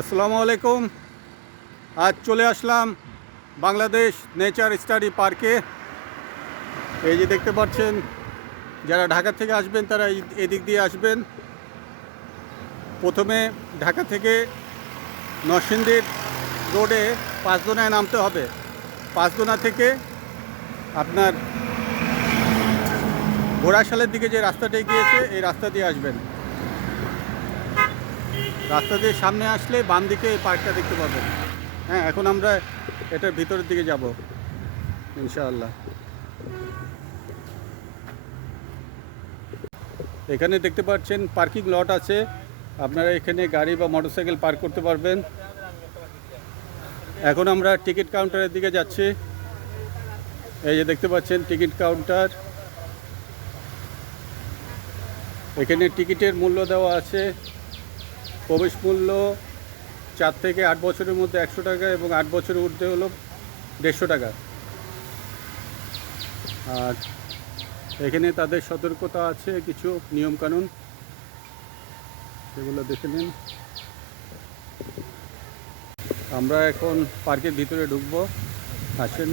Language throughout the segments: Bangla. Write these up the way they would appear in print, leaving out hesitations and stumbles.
আসসালামু আলাইকুম। আজ চলে আসলাম বাংলাদেশ নেচার স্টাডি পার্কে। এই যে দেখতে পাচ্ছেন, যারা ঢাকা থেকে আসবেন তারা এদিক দিয়ে আসবেন। প্রথমে ঢাকা থেকে নরসিংদীর রোডে পাঁচদোনায় নামতে হবে। পাঁচদোনা থেকে আপনার ঘোড়াশালের দিকে যে রাস্তাটা গিয়েছে এই রাস্তা দিয়ে আসবেন। রাস্তা দিয়ে সামনে আসলে বাম দিকে এই পার্কটা দেখতে পাবেন। হ্যাঁ, এখন আমরা এটার ভিতরের দিকে যাব ইনশাআল্লাহ। এখানে দেখতে পাচ্ছেন পার্কিং লট আছে, আপনারা এখানে গাড়ি বা মোটরসাইকেল পার্ক করতে পারবেন। এখন আমরা টিকিট কাউন্টারের দিকে যাচ্ছি। এই যে দেখতে পাচ্ছেন টিকিট কাউন্টার। এখানে টিকিটের মূল্য দেওয়া আছে। প্রবেশ মূল্য 4 থেকে 8 বছরের মধ্যে 100 টাকা এবং 8 বছরের ঊর্ধ্বে হলো 150 টাকা। আর এখানে তাদের সতর্কতা আছে, কিছু নিয়মকানুন, সেগুলো দেখে নিন। আমরা এখন পার্কের ভিতরে ঢুকবো, আসেন।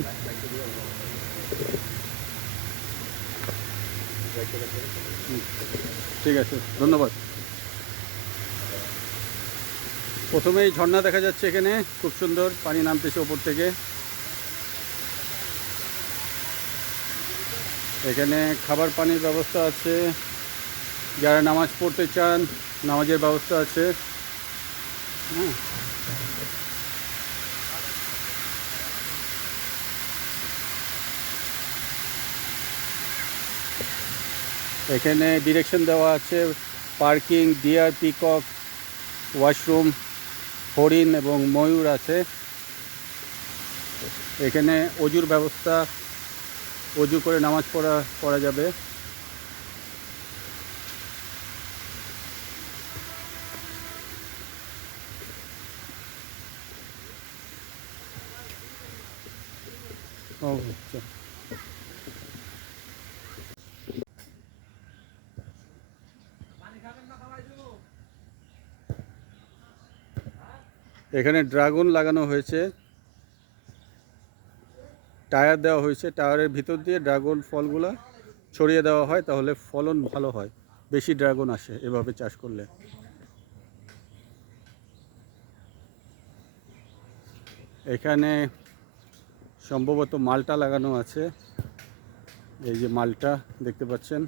ঠিক আছে, ধন্যবাদ। প্রথমেই ঝর্ণা দেখা যাচ্ছে, এখানে খুব সুন্দর পানি নামতেছে ওপর থেকে। এখানে খাবার পানির ব্যবস্থা আছে, যারা নামাজ পড়তে চান নামাজের ব্যবস্থা আছে। হ্যাঁ, এখানে ডিরেকশন দেওয়া আছে, পার্কিং, ডিয়ার, পিকক, ওয়াশরুম, হরিণ এবং ময়ূর আছে। এখানে অজুর ব্যবস্থা, অজু করে নামাজ পড়া যাবে। ও আচ্ছা। এখানে ড্রাগন লাগানো হয়েছে, টায়ার দেওয়া হয়েছে, টায়ারের ভিতর দিয়ে ড্রাগন ফলগুলা ছড়িয়ে দেওয়া হয়, তাহলে ফলন ভালো হয়, বেশি ড্রাগন আসে এভাবে চাষ করলে। এখানে সম্ভবত মালটা লাগানো আছে। এই যে মালটা দেখতে পাচ্ছেন,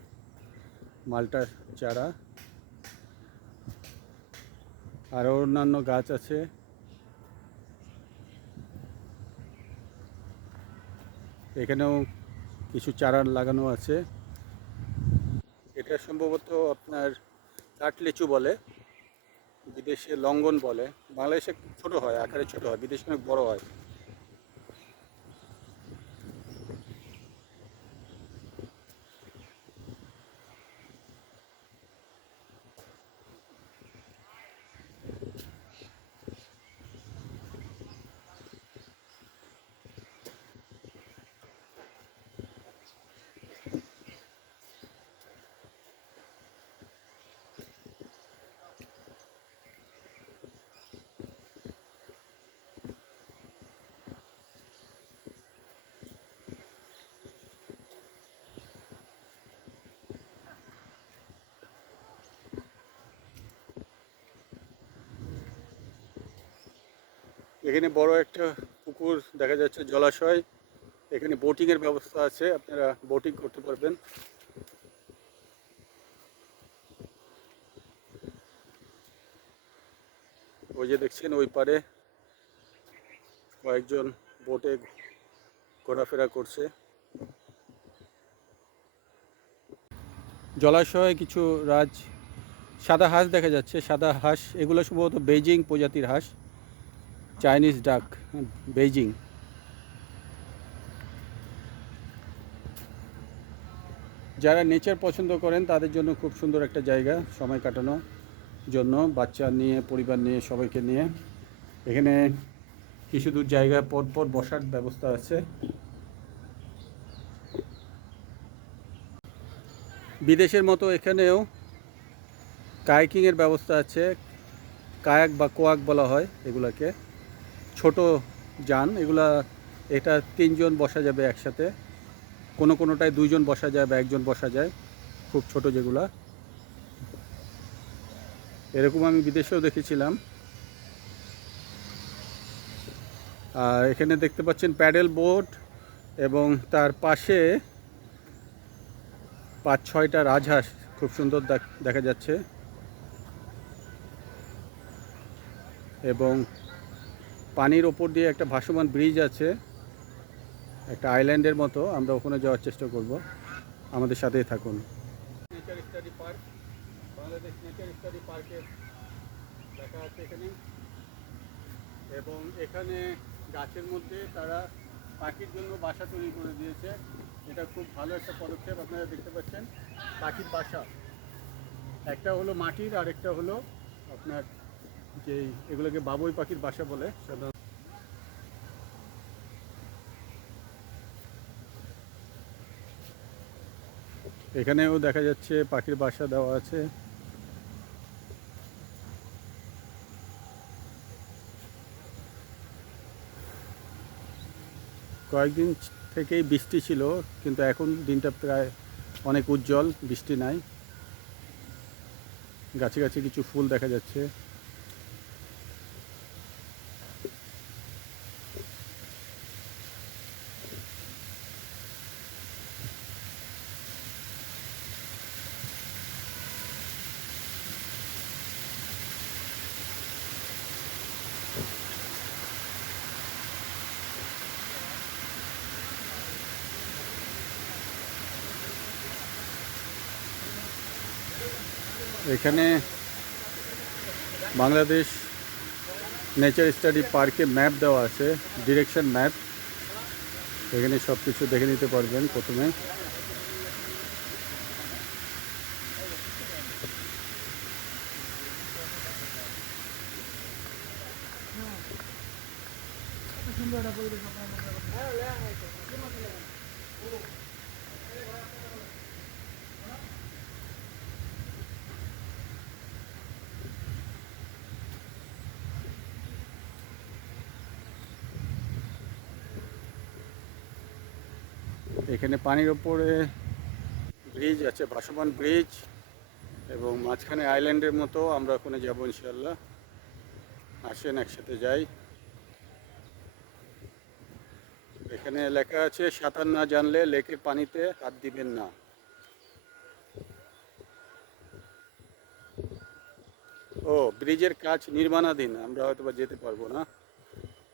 মালটার চারা। আরও অন্যান্য গাছ আছে। এখানেও কিছু চারা লাগানো আছে। এটা সম্ভবত আপনার কাঠ লিচু বলে, বিদেশে লঙ্ঘন বলে। বাংলাদেশে ছোট হয়, আকারে ছোট হয়, বিদেশে অনেক বড় হয়। এখানে বড় একটা পুকুর দেখা যাচ্ছে, জলাশয়। এখানে বোটিংয়ের ব্যবস্থা আছে, আপনারা বোটিং করতে পারবেন। ওই যে দেখছেন ওই পারে কয়েকজন বোটে ঘোরাফেরা করছে। জলাশয়ে কিছু সাদা হাঁস দেখা যাচ্ছে, সাদা হাঁস। এগুলো সম্ভবত বেইজিং প্রজাতির হাঁস, চাইনিজ ডাক, বেইজিং। যারা নেচার পছন্দ করেন তাদের জন্য খুব সুন্দর একটা জায়গা সময় কাটানোর জন্য, বাচ্চা নিয়ে, পরিবার নিয়ে, সবাইকে নিয়ে। এখানে কিছু দূর জায়গায় পর বসার ব্যবস্থা আছে। বিদেশের মতো এখানেও কায়াকিংয়ের ব্যবস্থা আছে। কায়াক বা কোয়াক বলা হয় এগুলাকে। ছোট যান এগুলা, এটা 3 জন বসা যাবে একসাথে, কোনোটায় 2 জন বসা যায় বা 1 জন বসা যায়, খুব ছোট যেগুলা। এরকম আমি বিদেশেও দেখেছিলাম। আর এখানে দেখতে পাচ্ছেন প্যাডেল বোট, এবং তার পাশে 5-6টা রাজহাঁস খুব সুন্দর দেখা যাচ্ছে। এবং পানির ওপর দিয়ে একটা ভাসমান ব্রিজ আছে, একটা আইল্যান্ডের মতো। আমরা ওখানে যাওয়ার চেষ্টা করব, আমাদের সাথেই থাকুন। Nature study park, Bangladesh nature study পার্কের দেখা আছে এখানে। এবং এখানে গাছের মধ্যে তারা পাখির জন্য বাসা তৈরি করে দিয়েছে। এটা খুব ভালো একটা পদক্ষেপ। আপনারা দেখতে পাচ্ছেন পাখির বাসা, একটা হলো মাটির আর একটা হলো আপনার যে এগুলোকে বাবুই পাখির বাসা বলে সাধারণত। এখানেও দেখা যাচ্ছে পাখির বাসা দেওয়া আছে। কয়েকদিন থেকেই বৃষ্টি ছিল, কিন্তু এখন দিনটা প্রায় অনেক উজ্জ্বল, বৃষ্টি নাই। গাছে গাছে কিছু ফুল দেখা যাচ্ছে। এখানে বাংলাদেশ নেচার স্টাডি পার্কে ম্যাপ দেওয়া আছে, ডিরেকশন ম্যাপ। এখানে সব কিছু দেখে নিতে পারবেন প্রথমে। এখানে পানির ওপরে ব্রিজ আছে, ভাসমান ব্রিজ, এবং মাঝখানে আইল্যান্ডের মতো। আমরা ওখানে যাবো ইনশাল্লাহ। আসেন একসাথে যাই। এখানে লেখা আছে সাঁতার না জানলে লেকের পানিতে হাত দিবেন না। ও, ব্রিজের কাজ নির্মাণাধীন, আমরা হয়তো বা যেতে পারবো না,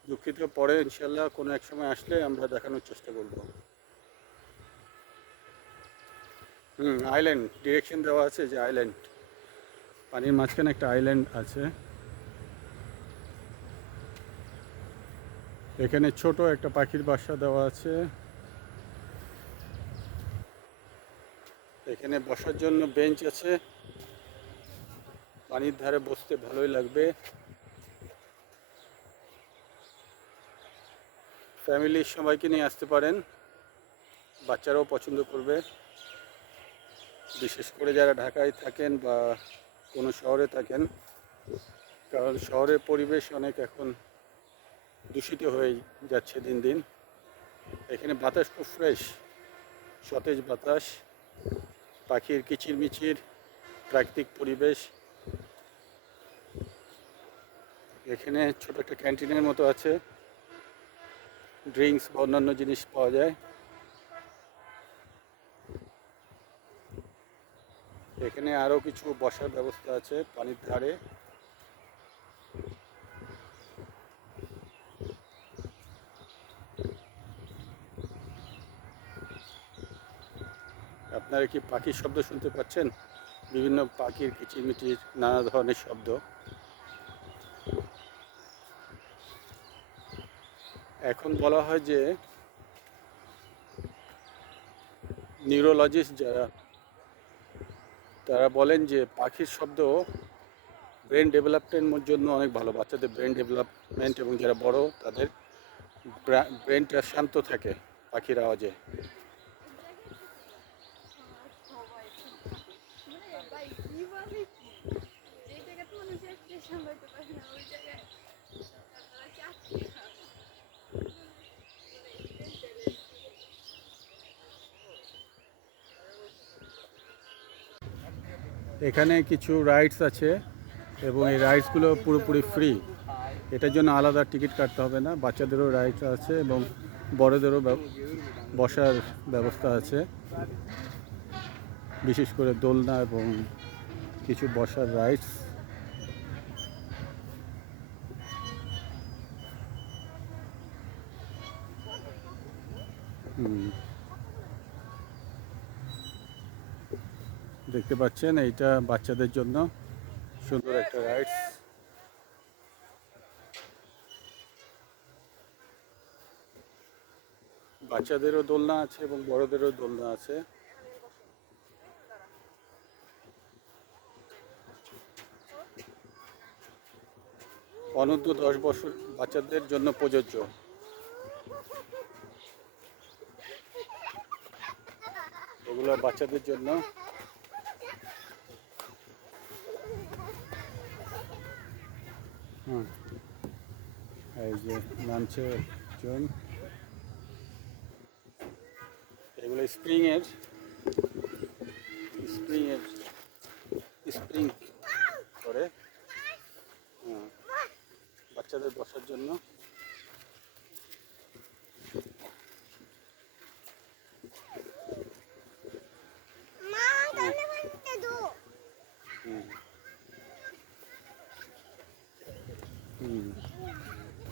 দুঃখিত। পরে ইনশাল্লাহ কোনো এক সময় আসলে আমরা দেখানোর চেষ্টা করব। আইল্যান্ড ডিরেকশন দেওয়া আছে, যে আইল্যান্ড, পানির মাঝখানে একটা আইল্যান্ড আছে। এখানে ছোট একটা পাখির বাসা দেওয়া আছে। এখানে বসার জন্য বেঞ্চ আছে, পানির ধারে বসতে ভালোই লাগবে। ফ্যামিলির সবাইকে নিয়ে আসতে পারেন, বাচ্চারাও পছন্দ করবে। বিশেষ করে যারা ঢাকায় থাকেন বা কোনো শহরে থাকেন, কারণ শহরের পরিবেশ অনেক এখন দূষিত হয়ে যাচ্ছে দিন দিন। এখানে বাতাস খুব ফ্রেশ, সতেজ বাতাস, পাখির কিচিরমিচির, প্রাকৃতিক পরিবেশ। এখানে ছোট একটা ক্যান্টিনের মতো আছে, ড্রিঙ্কস বা অন্যান্য জিনিস পাওয়া যায়। এখানে আরও কিছু বসার ব্যবস্থা আছে পানির ধারে। আপনারা কি পাখির শব্দ শুনতে পাচ্ছেন? বিভিন্ন পাখির কিচিরমিচির, নানা ধরনের শব্দ। এখন বলা হয় যে নিউরোলজিস্ট যারা, তারা বলেন যে পাখির শব্দ ব্রেন ডেভেলপমেন্টের জন্য অনেক ভালো। বাচ্চাদের ব্রেন ডেভেলপমেন্ট এবং যারা বড় তাদের ব্রেনটা শান্ত থাকে পাখির আওয়াজে। সামলাতে পারি না ওই জায়গায় সকালবেলা চাকরি এখানে কিছু রাইডস আছে এবং এই রাইডসগুলো পুরোপুরি ফ্রি। এটার জন্য আলাদা টিকিট কাটতে হবে না। বাচ্চাদেরও রাইডস আছে এবং বড়দেরও বসার ব্যবস্থা আছে, বিশেষ করে দোলনা এবং কিছু বসার রাইডস। দেখতে পাচ্ছেন এইটা বাচ্চাদের জন্য সুন্দর একটা রাইডস। বাচ্চাদেরও দোলনা আছে এবং বড়দেরও দোলনা আছে। অনূর্ধ্ব 10 বছর বাচ্চাদের জন্য প্রযোজ্য। এগুলো বাচ্চাদের জন্য। এই যে নামছে একজন, এগুলো স্প্রিং করে বাচ্চাদের বসার জন্য।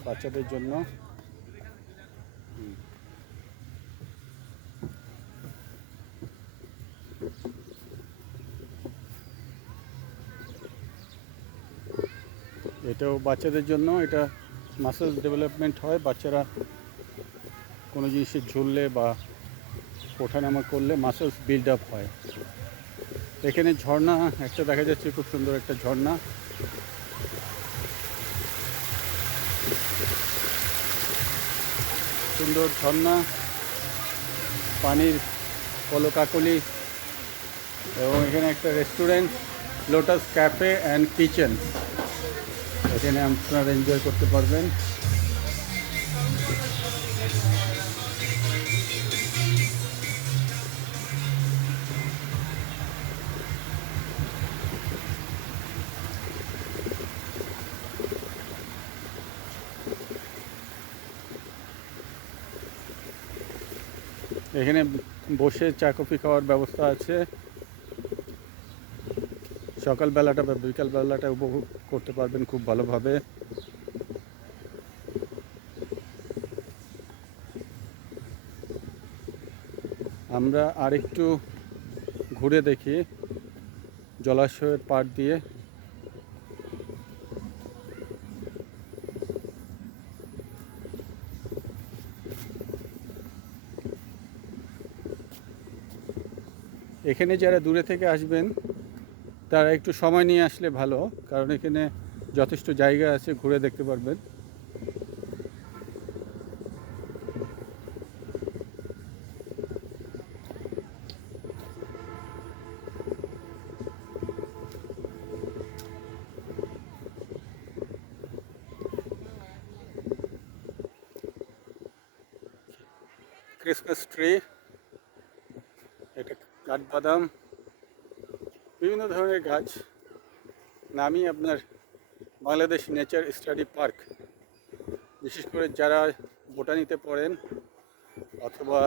বাচ্চাদের জন্য। এটাও বাচ্চাদের জন্য। এটা মাসেল ডেভেলপমেন্ট হয়। বাচ্চারা কোনো জিনিসে ঝুললে বা ওঠানামা করলে মাসেলস বিল্ড আপ হয়। এখানে ঝর্ণা একটা দেখা যাচ্ছে, খুব সুন্দর একটা ঝর্ণা। সুন্দর ঝর্ণা, পানির কলকাকলি, এবং এখানে একটা restaurant, lotus cafe and kitchen. এখানে আপনারা এনজয় করতে পারবেন। এখানে বসে চা কফি খাওয়ার ব্যবস্থা আছে। সকালবেলাটা বা বিকালবেলাটা উপভোগ করতে পারবেন খুব ভালোভাবে। আমরা আরেকটু ঘুরে দেখি জলাশয়ের পাড় দিয়ে। এখানে যারা দূরে থেকে আসবেন তারা একটু সময় নিয়ে আসলে ভালো, কারণ এখানে যথেষ্ট জায়গা আছে, ঘুরে দেখতে পারবেন। ক্রিসমাস ট্রি, এটা কাঠবাদাম, বিভিন্ন ধরনের গাছ। নামই আপনার বাংলাদেশ নেচার স্টাডি পার্ক। বিশেষ করে যারা বোটানিতে পড়েন অথবা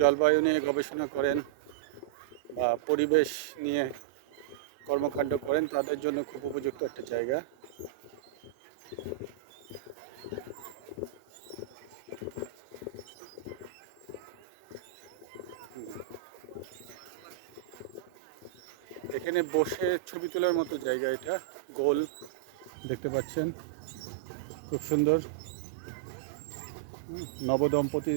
জলবায়ু নিয়ে গবেষণা করেন বা পরিবেশ নিয়ে কর্মকাণ্ড করেন, তাদের জন্য খুব উপযুক্ত একটা জায়গা। এখানে বসে ছবি তোলার মতো জায়গা। এটা গোল দেখতে পাচ্ছেন, খুব সুন্দর। নবদম্পতি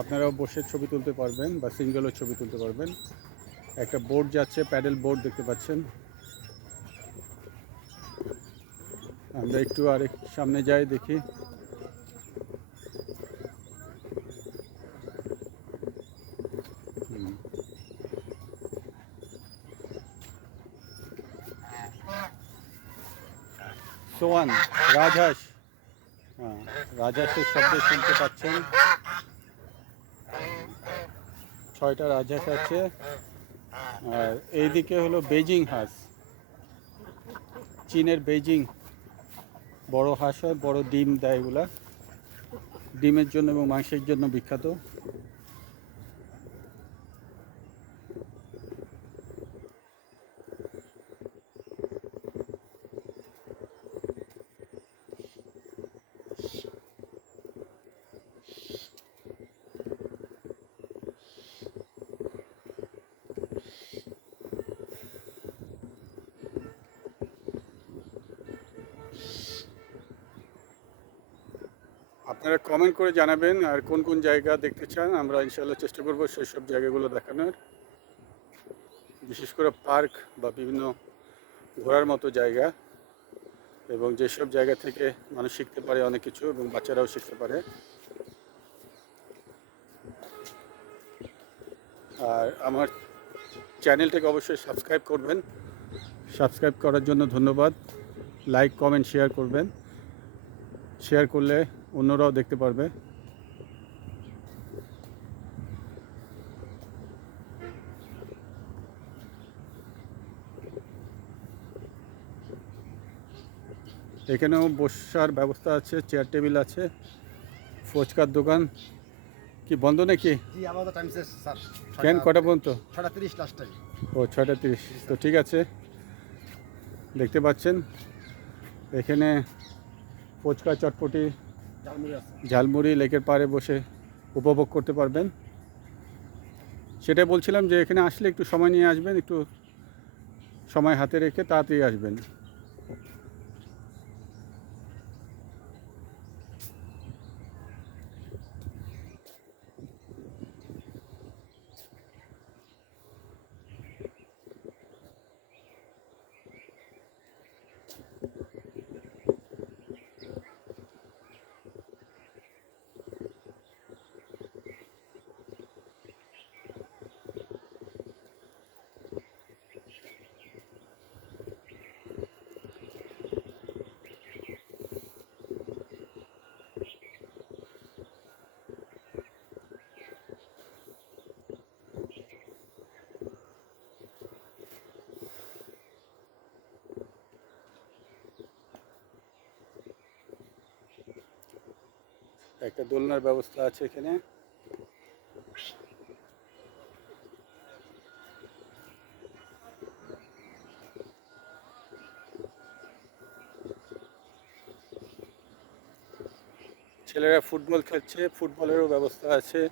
আপনারাও বসে ছবি তুলতে পারবেন বা সিঙ্গেলও ছবি তুলতে পারবেন। একটা বোট যাচ্ছে, প্যাডেল বোট দেখতে পাচ্ছেন। আমরা একটু আরেক সামনে যাই, দেখি। সোয়ান, রাজহাঁস। হ্যাঁ, রাজহাঁসের শব্দ শুনতে পাচ্ছেন। 6টা রাজহাঁস আছে। আর এইদিকে হলো বেজিং হাঁস, চীনের বেজিং বড় হাঁস হয়, বড় ডিম দেয় এগুলা, ডিমের জন্য এবং মাংসের জন্য বিখ্যাত। আপনারা কমেন্ট করে জানাবেন আর কোন কোন জায়গা দেখতে চান, আমরা ইনশাল্লাহ চেষ্টা করবো সেই সব জায়গাগুলো দেখানোর। বিশেষ করে পার্ক বা বিভিন্ন ঘোরার মতো জায়গা, এবং যেসব জায়গা থেকে মানুষ শিখতে পারে অনেক কিছু এবং বাচ্চারাও শিখতে পারে। আর আমার চ্যানেলটাকে অবশ্যই সাবস্ক্রাইব করবেন। সাবস্ক্রাইব করার জন্য ধন্যবাদ। লাইক, কমেন্ট, শেয়ার করবেন। শেয়ার করলে অন্যরাও দেখতে পারবে। এখানেও বসার ব্যবস্থা আছে, চেয়ার টেবিল আছে। ফুচকার দোকান কি বন্ধ নাকি? জি, আমাদের টাইম শেষ স্যার। কেন, কটা পর্যন্ত? 6:30 লাস্ট টাইম। ও 6:30। তো ঠিক আছে, দেখতে পাচ্ছেন এখানে ফুচকা, চটপটি, ঝালমুড়ি আছে। ঝালমুড়ি লেকের পাড়ে বসে উপভোগ করতে পারবেন। সেটাই বলছিলাম যে এখানে আসলে একটু সময় নিয়ে আসবেন, একটু সময় হাতে রেখে তাড়াতাড়ি আসবেন। একটা দোলনার ব্যবস্থা আছে এখানে। ছেলেরা ফুটবল খেলছে, ফুটবলেরও ব্যবস্থা আছে।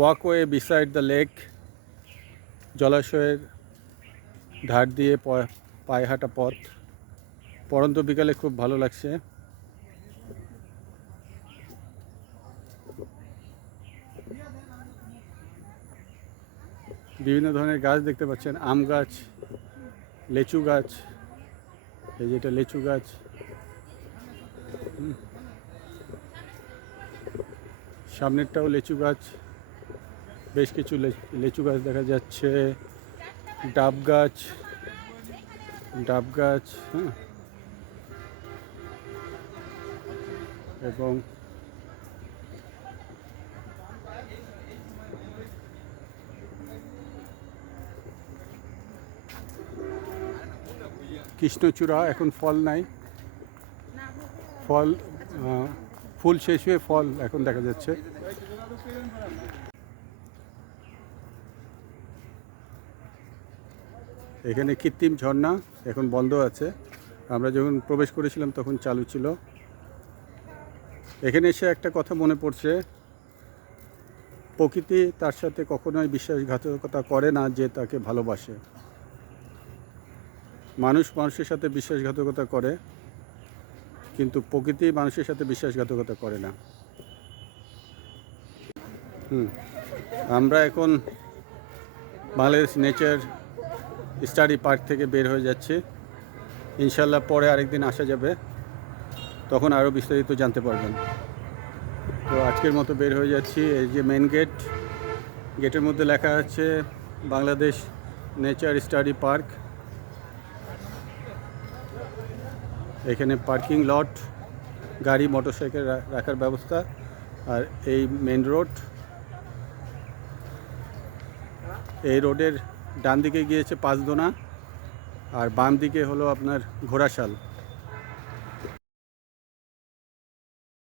ওয়াকওয়ে বিসাইড দ্য লেক, জলাশয়ের ধার দিয়ে পায়ে হাঁটা পথ। পড়ন্ত বিকালে খুব ভালো লাগছে। বিভিন্ন ধরনের গাছ দেখতে পাচ্ছেন, আম গাছ, লেচু গাছ, এই যেটা লেচু গাছ। সামনেরটাও লেচু গাছ, বেশ কিছু লেচু গাছ দেখা যাচ্ছে। ডাব গাছ, হ্যাঁ, এবং কৃষ্ণচূড়া, এখন ফল নাই, ফল ফুল শেষ হয়ে ফল এখন দেখা যাচ্ছে। এখানে কৃত্রিম ঝর্ণা এখন বন্ধ আছে, আমরা যখন প্রবেশ করেছিলাম তখন চালু ছিল। এখানে এসে একটা কথা মনে পড়ছে, প্রকৃতি তার সাথে কখনোই বিশ্বাসঘাতকতা করে না যে তাকে ভালোবাসে। মানুষ মানুষের সাথে বিশ্বাসঘাতকতা করে, কিন্তু প্রকৃতি মানুষের সাথে বিশ্বাসঘাতকতা করে না। আমরা এখন বাংলাদেশ নেচার স্টাডি পার্ক থেকে বের হয়ে যাচ্ছি। ইনশাল্লাহ পরে আরেকদিন আসা যাবে, তখন আরও বিস্তারিত জানতে পারবেন। তো আজকের মতো বের হয়ে যাচ্ছি। এই যে মেন গেট, গেটের মধ্যে লেখা আছে বাংলাদেশ নেচার স্টাডি পার্ক। এখানে পার্কিং লট, গাড়ি মোটরসাইকেল রাখার ব্যবস্থা। আর এই মেন রোড, এই রোডের ডান দিকে গিয়েছে পাঁচদোনা, আর বাম দিকে হলো আপনার ঘোড়াশাল।